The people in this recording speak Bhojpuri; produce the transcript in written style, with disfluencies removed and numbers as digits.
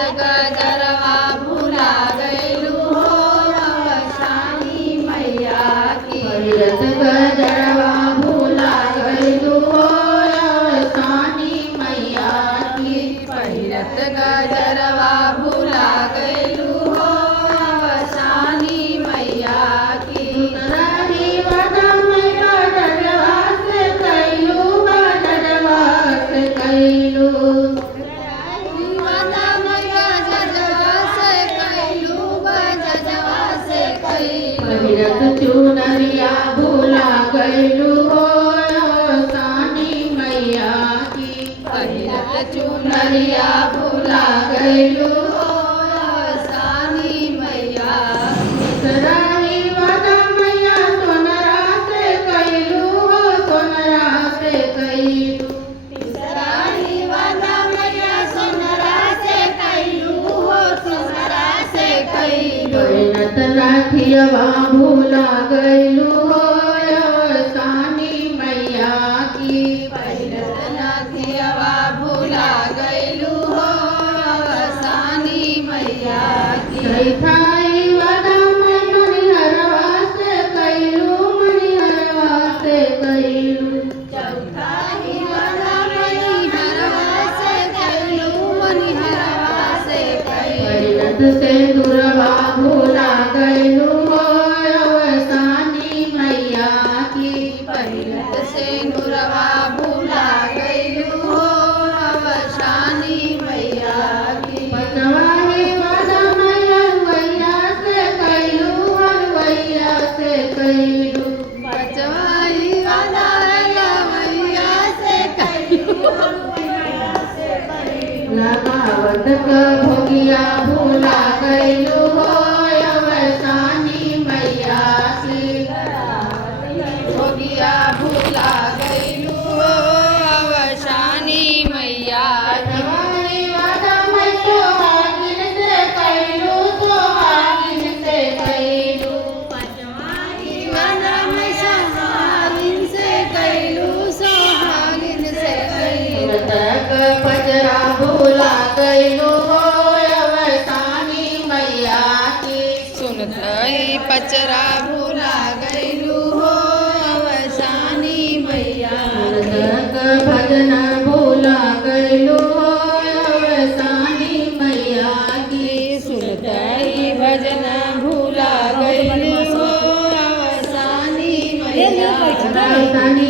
गजरवा भूला गईलू हो अवसानी मैया की पहिरत गजरवा भूला गईलू हो अवसानी मैया की पहिरत गजरवा भूला गईलू हो अवसानी मैया की रही वदमय गजरवा से कैलू गजरवा से कैलू पहिरत चुनरिया भूला गईलू हो अवसानी मैया की पहिरत चुनरिया भूला गईलू हो अवसानी मैया सराही वदमया सोनरा से कैलू हो सोनरा से कैलू सराही वाला मैया सोनरा से कैलू हो सोनरा से कैलू परिणत लाठियवा भूला गईलू हो अवसानी मैया की पहिरत नाथियवा भूला गईलू हो अवसानी मैया की चैथाई वदमय मणिहरवा से कैलू मणिहरवा से कैलू चौथाई वाला मणिहरवा से कैलू मणिहरवा से कैलू परिणत सिंदूरवा भूला गईलू हो अवसानी मैया की पहिरत सिंदूरवा भूला गईलू हो अवसानी मैया की पचवाही वदमय वैया से कैलू वैया से कैलू पचवाई वाला मैया से कैलू मैया से कैलू लगावत क भोगिया भूला गईलू हो अवसानी मैया की भोगिया भूला गईलू हो अवसानी मैया की पचवाही वदमय सोहागिन से कैलू सोहागिन से कैलू पचवाई वाला मैं सोहागिन से कैलू सोहागिन से कैलू तक पजरा भूला गईलू हो अवसानी मैया की सुनतई पचरा भूला गईलू हो अवसानी मैया तक भजन भूला गईलू हो अवसानी मैया की सुनतई भजन भूला गईलू हो अवसानी मैया अवसानी